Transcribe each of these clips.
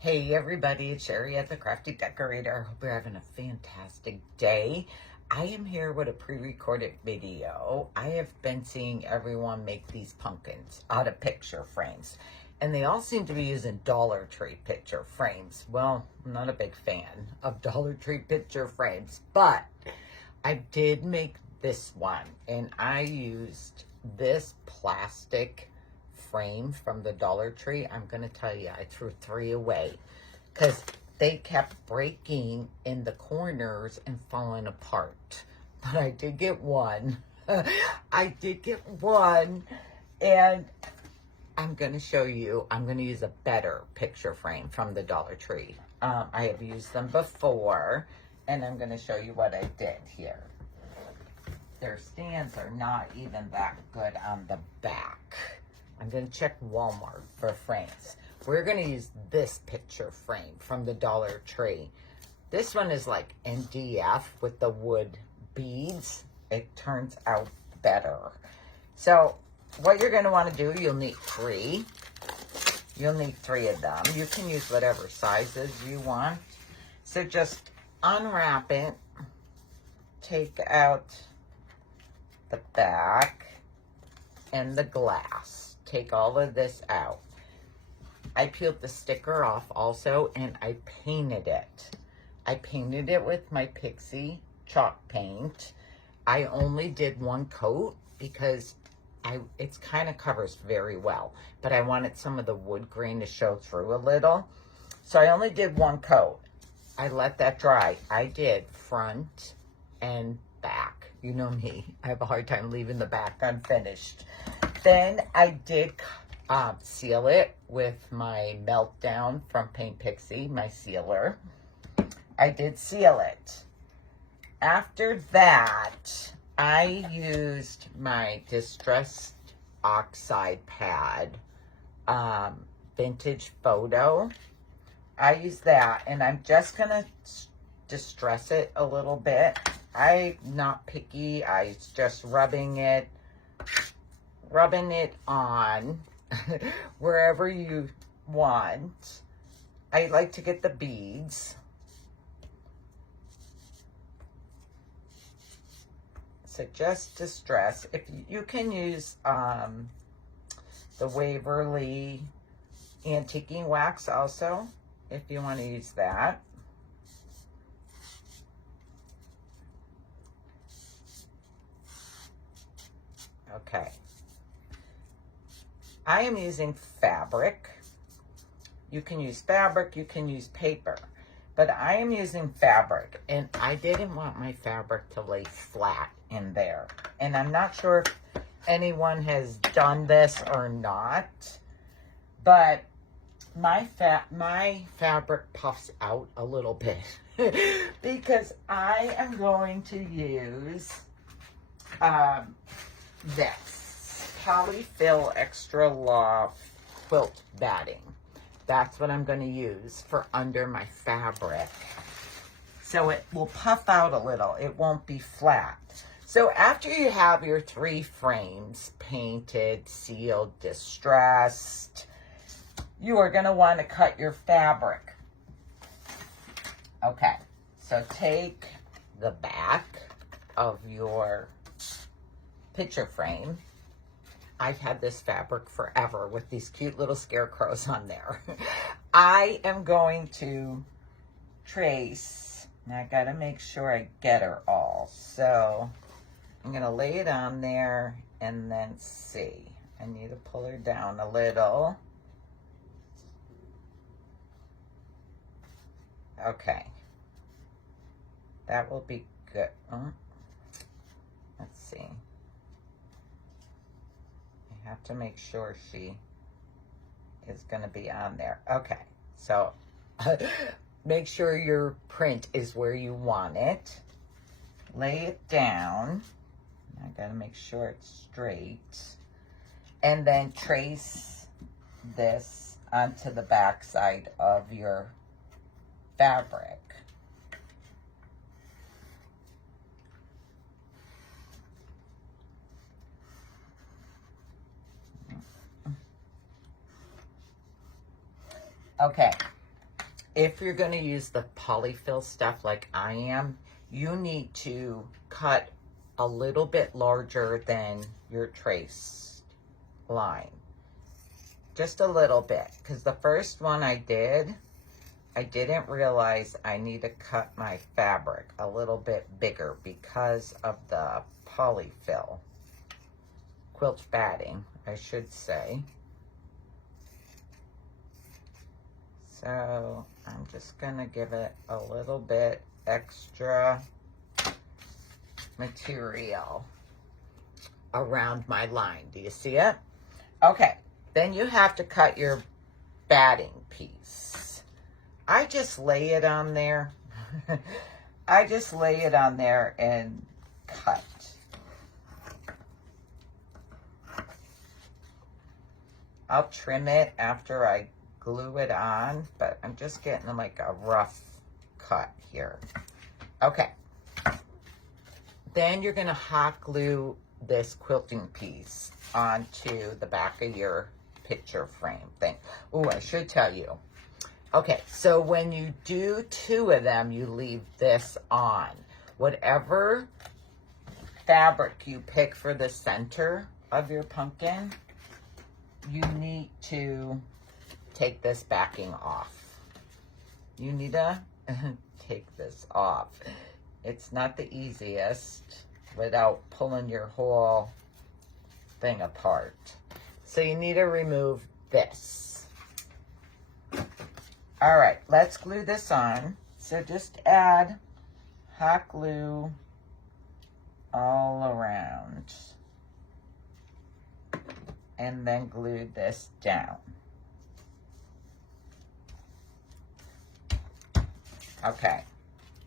Hey everybody, it's Sherry at the Crafty Decorator. I hope you're having a fantastic day. I am here with a pre-recorded video. I have been seeing everyone make these pumpkins out of picture frames. And they all seem to be using Dollar Tree picture frames. Well, I'm not a big fan of Dollar Tree picture frames, but I did make this one. And I used this plastic frame from the Dollar Tree. I'm gonna tell you, I threw 3 away because they kept breaking in the corners and falling apart. But I did get one. I did get one, and I'm gonna show you. I'm gonna use a better picture frame from the Dollar Tree. I have used them before, and I'm gonna show you what I did here. Their stands are not even that good on the back. I'm going to check Walmart for frames. We're going to use this picture frame from the Dollar Tree. This one is like MDF with the wood beads. It turns out better. So what you're going to want to do, you'll need 3. You'll need 3 of them. You can use whatever sizes you want. So just unwrap it. Take out the back and the glass. Take all of this out. I peeled the sticker off also, and I painted it. I painted it with my Pixie chalk paint. I only did 1 coat because it kind of covers very well, but I wanted some of the wood grain to show through a little. So I only did 1 coat. I let that dry. I did front and back. You know me. I have a hard time leaving the back unfinished. Then I did seal it with my Meltdown from Paint Pixie, my sealer. I did seal it. After that, I used my Distressed Oxide pad, Vintage Photo. I used that, and I'm just going to distress it a little bit. I'm not picky. I just rubbing it on wherever you want. I like to get the beads. So just distress. If you can use the Waverly antiquing wax also, if you want to use that. Okay. I am using fabric. You can use fabric, you can use paper, but I am using fabric, and I didn't want my fabric to lay flat in there. And I'm not sure if anyone has done this or not, but my fabric puffs out a little bit because I am going to use this Polyfill Extra Loft quilt batting. That's what I'm going to use for under my fabric. So it will puff out a little. It won't be flat. So after you have your 3 frames painted, sealed, distressed, you are going to want to cut your fabric. Okay, so take the back of your picture frame. I've had this fabric forever with these cute little scarecrows on there. I am going to trace. Now I gotta make sure I get her all. So I'm gonna lay it on there and then see. I need to pull her down a little. Okay. That will be good. Let's see. Have to make sure she is going to be on there. Okay, so make sure your print is where you want it. Lay it down. I got to make sure it's straight. And then trace this onto the back side of your fabric. Okay, if you're going to use the polyfill stuff like I am, you need to cut a little bit larger than your trace line. Just a little bit, because the first one I didn't realize I need to cut my fabric a little bit bigger because of the polyfill. Quilt batting, I should say. So I'm just gonna give it a little bit extra material around my line. Do you see it? Okay, then you have to cut your batting piece. I just lay it on there. I just lay it on there and cut. I'll trim it after I glue it on, but I'm just getting like a rough cut here. Okay. Then you're gonna hot glue this quilting piece onto the back of your picture frame thing. Oh, I should tell you. Okay, so when you do 2 of them, you leave this on. Whatever fabric you pick for the center of your pumpkin, you need to take this backing off. You need to take this off. It's not the easiest without pulling your whole thing apart. So you need to remove this. All right, let's glue this on. So just add hot glue all around. And then glue this down. Okay,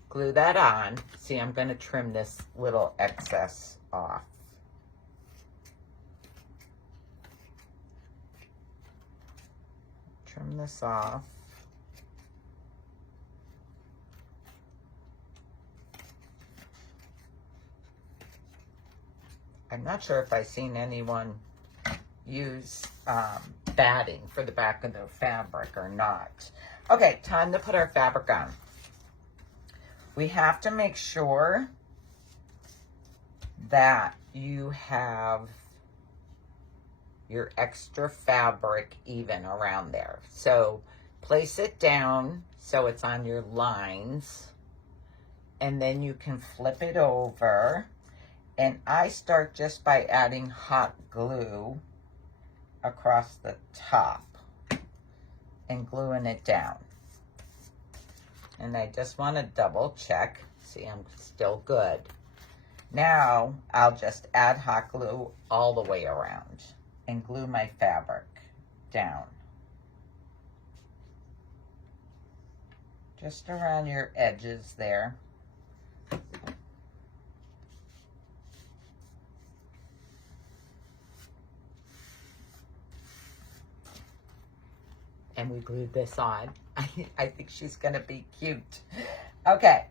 glue that on. See, I'm gonna trim this little excess off. Trim this off. I'm not sure if I've seen anyone use batting for the back of the fabric or not. Okay, time to put our fabric on. We have to make sure that you have your extra fabric even around there. So place it down so it's on your lines, and then you can flip it over. And I start just by adding hot glue across the top and gluing it down. And I just want to double check. See, I'm still good. Now I'll just add hot glue all the way around and glue my fabric down. Just around your edges there. And we glued this on. I think she's gonna be cute. Okay,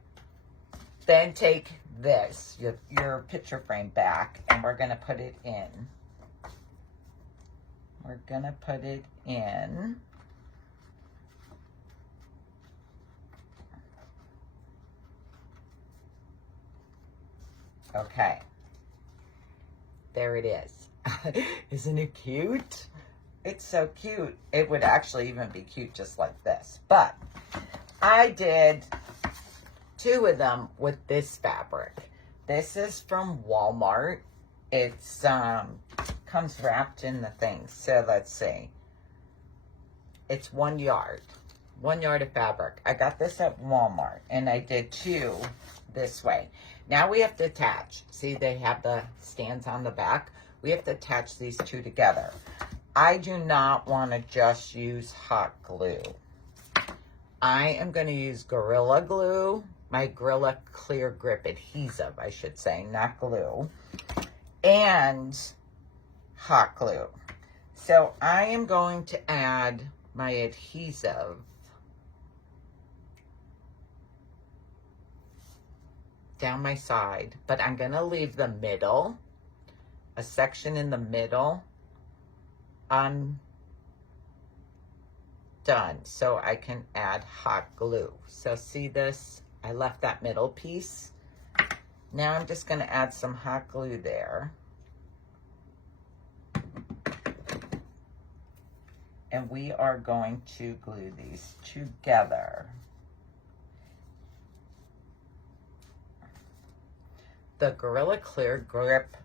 then take this, your picture frame back, and we're gonna put it in. We're gonna put it in. Okay, there it is. Isn't it cute? It's so cute. It would actually even be cute just like this. But I did 2 of them with this fabric. This is from Walmart. It's comes wrapped in the thing. So let's see. It's 1 yard. 1 yard of fabric. I got this at Walmart, and I did 2 this way. Now we have to attach. See, they have the stands on the back. We have to attach these 2 together. I do not want to just use hot glue. I am going to use Gorilla Glue, my Gorilla Clear Grip adhesive, I should say, not glue, and hot glue. So I am going to add my adhesive down my side, but I'm going to leave the middle, a section in the middle, done. So I can add hot glue. So see this? I left that middle piece. Now I'm just going to add some hot glue there. And we are going to glue these together. The Gorilla Clear Grip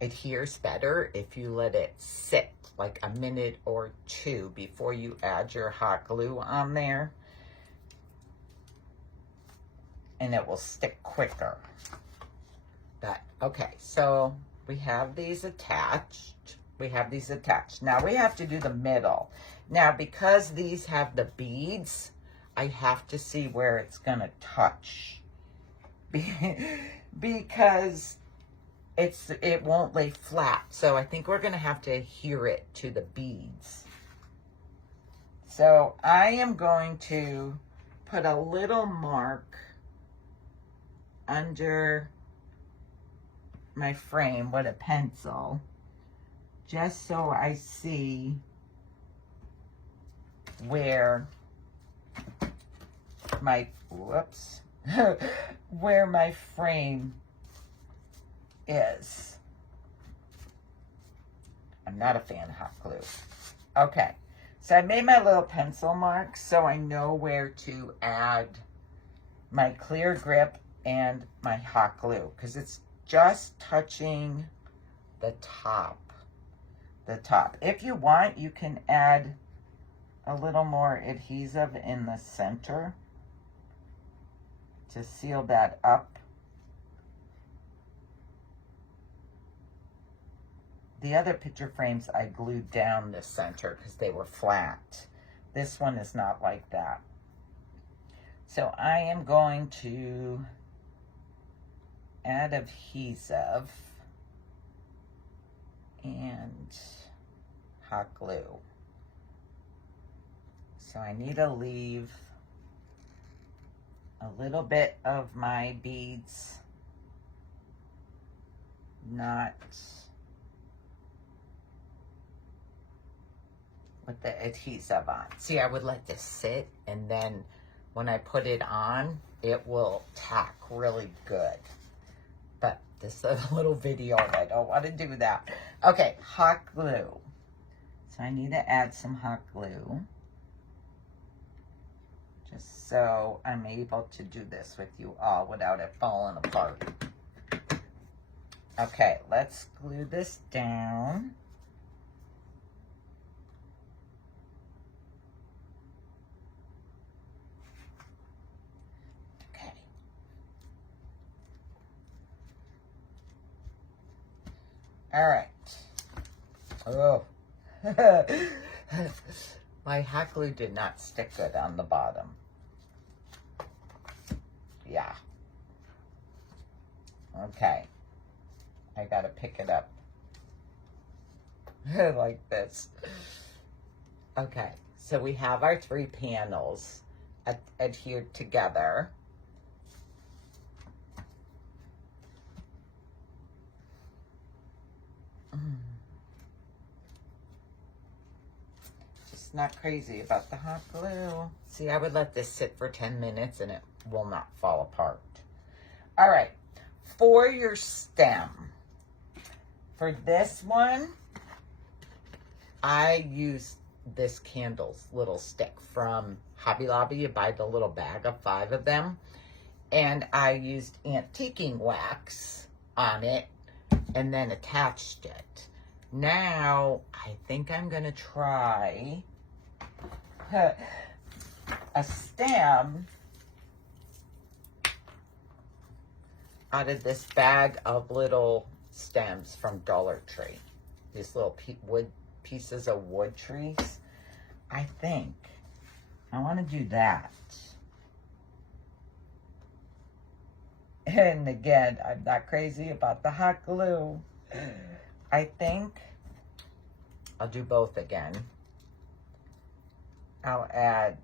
adheres better if you let it sit like a minute or two before you add your hot glue on there. And it will stick quicker. But, okay, so we have these attached. Now we have to do the middle. Now, because these have the beads, I have to see where it's gonna touch. Because it won't lay flat. So I think we're gonna have to adhere it to the beads. So I am going to put a little mark under my frame with a pencil, just so I see where my, whoops, where my frame is. I'm not a fan of hot glue. Okay, so I made my little pencil marks so I know where to add my clear grip and my hot glue, because it's just touching the top. If you want, you can add a little more adhesive in the center to seal that up. The other picture frames I glued down the center because they were flat. This one is not like that. So I am going to add adhesive and hot glue. So I need to leave a little bit of my beads not with the adhesive on. See, I would let this sit, and then when I put it on, it will tack really good. But this is a little video, and I don't want to do that. Okay, hot glue. So I need to add some hot glue, just so I'm able to do this with you all without it falling apart. Okay, let's glue this down. Okay. All right. Oh. My hot glue did not stick good on the bottom. Yeah. Okay. I gotta pick it up like this. Okay, so we have our 3 panels adhered together. Just not crazy about the hot glue. See, I would let this sit for 10 minutes and it will not fall apart. All right, for your stem, for this one, I used this candle's little stick from Hobby Lobby. You buy the little bag of 5 of them. And I used antiquing wax on it and then attached it. Now, I think I'm going to try a stem out of this bag of little stems from Dollar Tree. These little pieces of wood trees. I think I want to do that. And again, I'm not crazy about the hot glue. I think I'll do both again. I'll add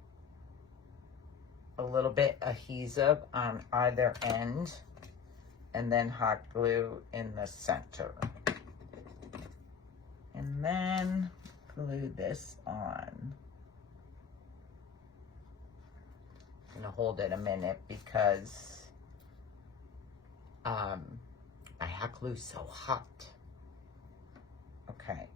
a little bit adhesive on either end and then hot glue in the center. And then glue this on. I'm gonna hold it a minute because my hot glue's so hot. Okay.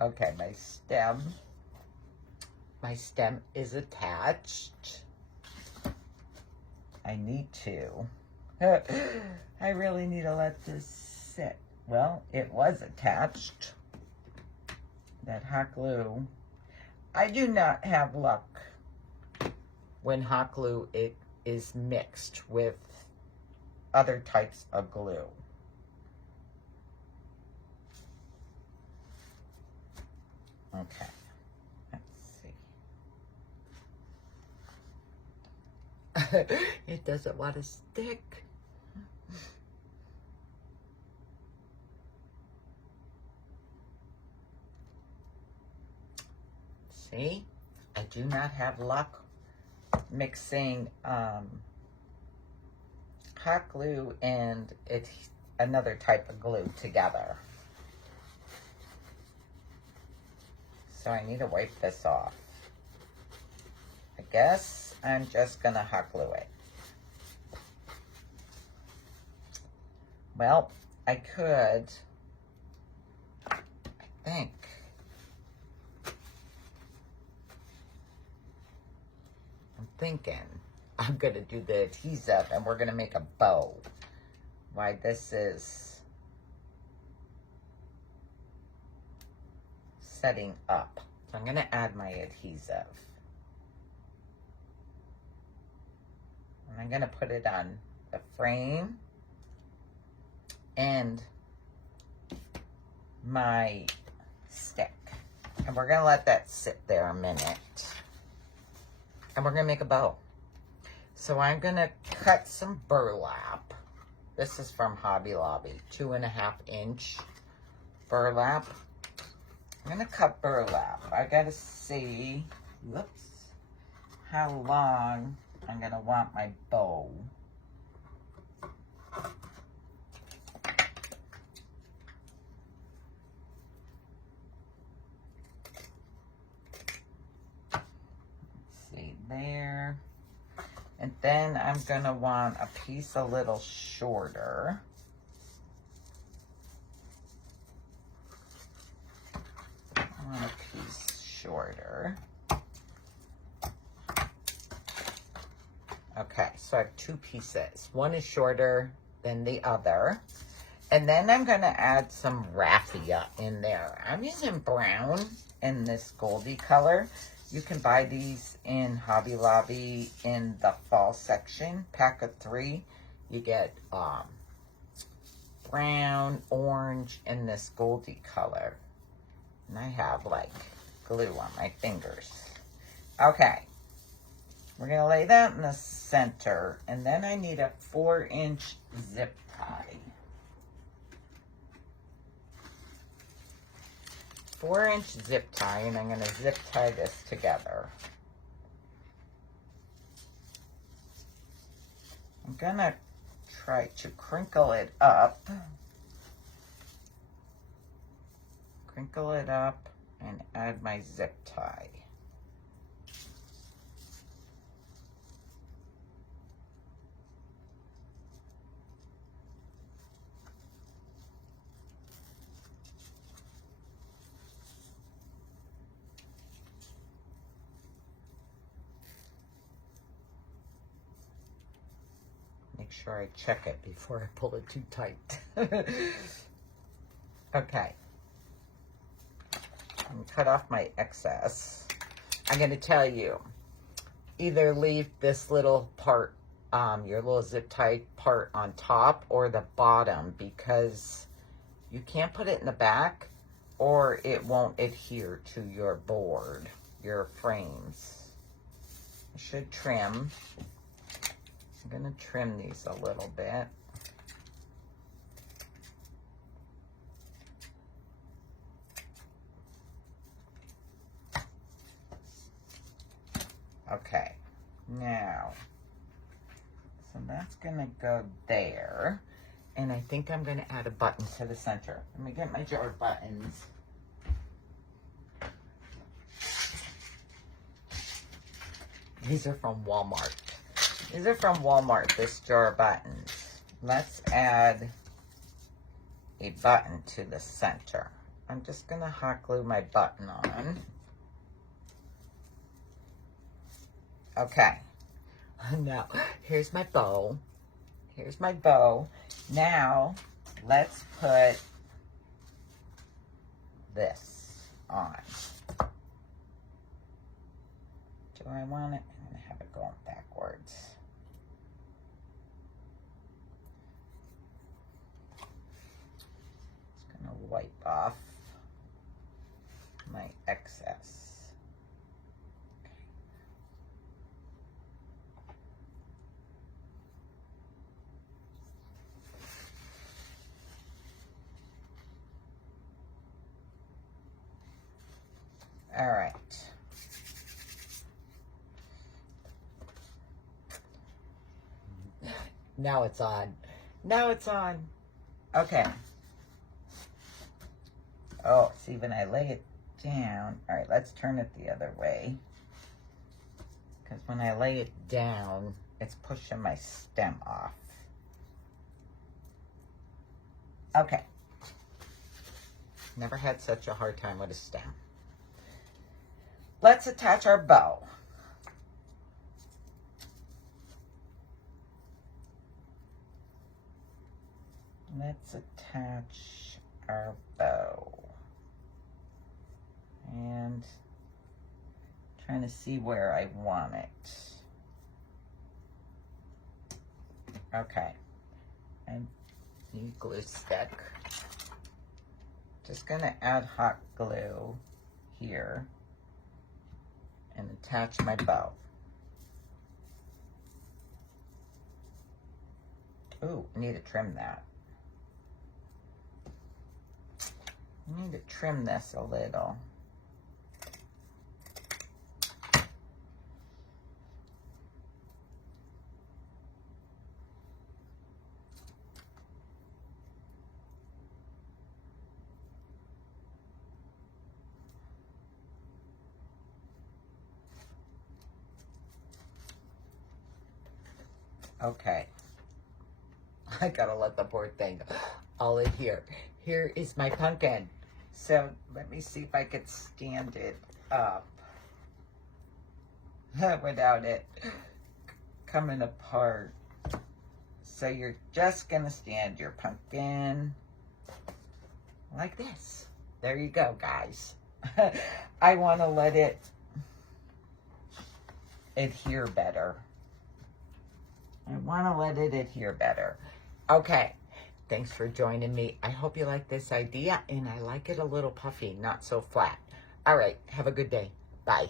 Okay, my stem is attached. I need to. I really need to let this sit. Well, it was attached. That hot glue. I do not have luck when hot glue it is mixed with other types of glue. Okay, let's see. It doesn't want to stick. See, I do not have luck mixing hot glue and another type of glue together. So I need to wipe this off. I guess I'm just gonna hot glue it. Well, I could, I think. I'm thinking I'm gonna do the adhesive and we're gonna make a bow. Why this is setting up. So I'm gonna add my adhesive. And I'm gonna put it on the frame and my stick. And we're gonna let that sit there a minute. And we're gonna make a bow. So I'm gonna cut some burlap. This is from Hobby Lobby, 2.5 inch burlap. I'm gonna cut burlap. I gotta see, whoops, how long I'm gonna want my bow. See there. And then I'm gonna want a piece a little shorter. I want a piece shorter. Okay, so I have 2 pieces. One is shorter than the other. And then I'm gonna add some raffia in there. I'm using brown in this goldy color. You can buy these in Hobby Lobby in the fall section, pack of 3. You get brown, orange, and this goldy color. And I have like glue on my fingers. Okay, we're gonna lay that in the center, and then I need a 4-inch zip tie. 4-inch zip tie, and I'm gonna zip tie this together. I'm gonna try to crinkle it up. Crinkle it up and add my zip tie. Make sure I check it before I pull it too tight. Okay. Cut off my excess. I'm going to tell you, either leave this little part, your little zip tie part on top or the bottom, because you can't put it in the back or it won't adhere to your board, your frames. I should trim. I'm going to trim these a little bit. Okay, now, so that's gonna go there. And I think I'm going to add a button to the center. Let me get my jar of buttons. These are from Walmart. These are from Walmart, this jar of buttons. Let's add a button to the center. I'm just going to hot glue my button on. Okay. Now, here's my bow. Here's my bow. Now, let's put this on. Do I want it? I'm going to have it going backwards. Just going to wipe off my excess. All right. Now it's on. Now it's on. Okay. Oh, see, when I lay it down, all right, let's turn it the other way. Because when I lay it down, it's pushing my stem off. Okay. Never had such a hard time with a stem. Let's attach our bow. Let's attach our bow. And trying to see where I want it. Okay. And new glue stick. Just gonna add hot glue here and attach my bow. Ooh, I need to trim that. I need to trim this a little. Okay. I gotta let the poor thing all in here. Here is my pumpkin. So let me see if I could stand it up without it coming apart. So you're just gonna stand your pumpkin like this. There you go, guys. I want to let it adhere better. I want to let it adhere better. Okay. Thanks for joining me. I hope you like this idea, and I like it a little puffy, not so flat. All right. Have a good day. Bye.